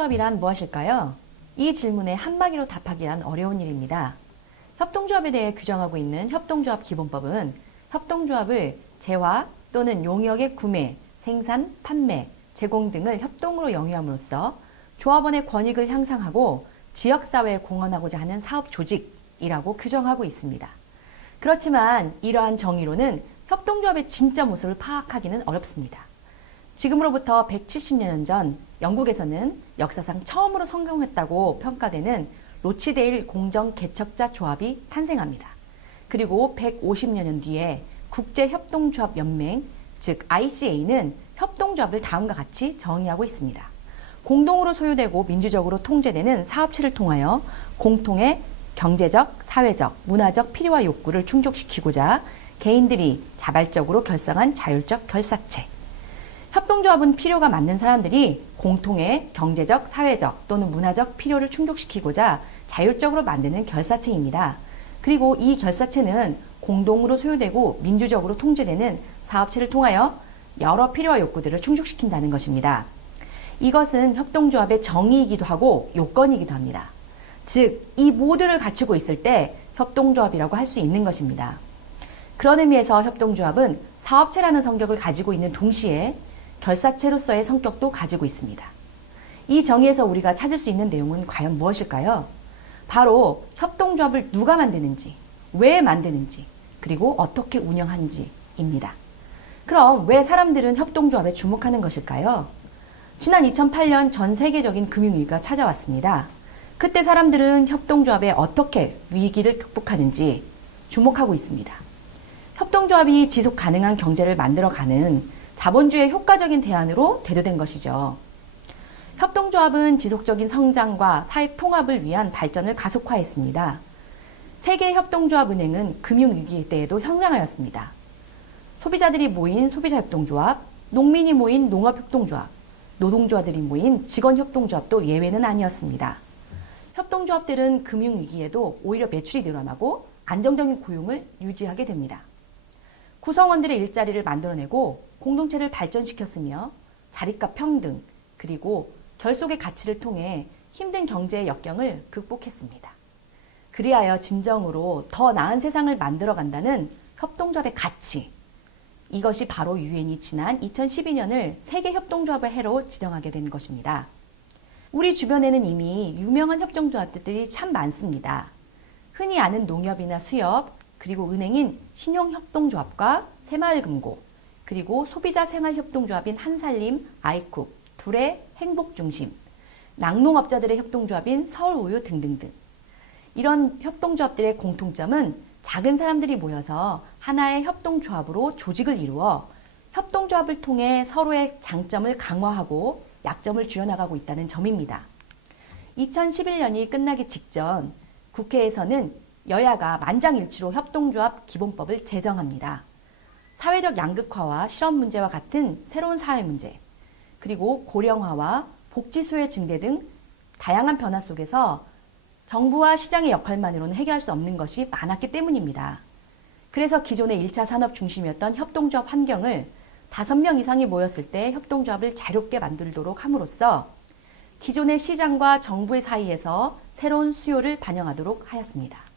협동조합이란 무엇일까요? 이 질문에 한마디로 답하기란 어려운 일입니다. 협동조합에 대해 규정하고 있는 협동조합 기본법은 협동조합을 재화 또는 용역의 구매, 생산, 판매, 제공 등을 협동으로 영위함으로써 조합원의 권익을 향상하고 지역사회에 공헌하고자 하는 사업 조직이라고 규정하고 있습니다. 그렇지만 이러한 정의로는 협동조합의 진짜 모습을 파악하기는 어렵습니다. 지금으로부터 170년 전 영국에서는 역사상 처음으로 성공했다고 평가되는 로치데일 공정개척자 조합이 탄생합니다. 그리고 150년 뒤에 국제협동조합연맹, 즉 ICA는 협동조합을 다음과 같이 정의하고 있습니다. 공동으로 소유되고 민주적으로 통제되는 사업체를 통하여 공통의 경제적, 사회적, 문화적 필요와 욕구를 충족시키고자 개인들이 자발적으로 결성한 자율적 결사체. 협동조합은 필요가 맞는 사람들이 공통의 경제적, 사회적 또는 문화적 필요를 충족시키고자 자율적으로 만드는 결사체입니다. 그리고 이 결사체는 공동으로 소유되고 민주적으로 통제되는 사업체를 통하여 여러 필요와 욕구들을 충족시킨다는 것입니다. 이것은 협동조합의 정의이기도 하고 요건이기도 합니다. 즉, 이 모두를 갖추고 있을 때 협동조합이라고 할 수 있는 것입니다. 그런 의미에서 협동조합은 사업체라는 성격을 가지고 있는 동시에 결사체로서의 성격도 가지고 있습니다. 이 정의에서 우리가 찾을 수 있는 내용은 과연 무엇일까요? 바로 협동조합을 누가 만드는지, 왜 만드는지, 그리고 어떻게 운영하는지입니다. 그럼 왜 사람들은 협동조합에 주목하는 것일까요? 지난 2008년 전 세계적인 금융위기가 찾아왔습니다. 그때 사람들은 협동조합에 어떻게 위기를 극복하는지 주목하고 있습니다. 협동조합이 지속 가능한 경제를 만들어가는 자본주의의 효과적인 대안으로 대두된 것이죠. 협동조합은 지속적인 성장과 사회 통합을 위한 발전을 가속화했습니다. 세계협동조합은행은 금융위기 때에도 형성하였습니다. 소비자들이 모인 소비자협동조합, 농민이 모인 농업협동조합, 노동조합들이 모인 직원협동조합도 예외는 아니었습니다. 협동조합들은 금융위기에도 오히려 매출이 늘어나고 안정적인 고용을 유지하게 됩니다. 구성원들의 일자리를 만들어내고 공동체를 발전시켰으며 자립과 평등, 그리고 결속의 가치를 통해 힘든 경제의 역경을 극복했습니다. 그리하여 진정으로 더 나은 세상을 만들어간다는 협동조합의 가치, 이것이 바로 유엔이 지난 2012년을 세계협동조합의 해로 지정하게 된 것입니다. 우리 주변에는 이미 유명한 협동조합들이 참 많습니다. 흔히 아는 농협이나 수협, 그리고 은행인 신용협동조합과 새마을금고, 그리고 소비자 생활협동조합인 한살림, 아이쿱, 둘의 행복중심, 낙농업자들의 협동조합인 서울우유 등등등. 이런 협동조합들의 공통점은 작은 사람들이 모여서 하나의 협동조합으로 조직을 이루어 협동조합을 통해 서로의 장점을 강화하고 약점을 줄여나가고 있다는 점입니다. 2011년이 끝나기 직전 국회에서는 여야가 만장일치로 협동조합 기본법을 제정합니다. 사회적 양극화와 실업 문제와 같은 새로운 사회 문제, 그리고 고령화와 복지수요 증대 등 다양한 변화 속에서 정부와 시장의 역할만으로는 해결할 수 없는 것이 많았기 때문입니다. 그래서 기존의 1차 산업 중심이었던 협동조합 환경을 5명 이상이 모였을 때 협동조합을 자유롭게 만들도록 함으로써 기존의 시장과 정부의 사이에서 새로운 수요를 반영하도록 하였습니다.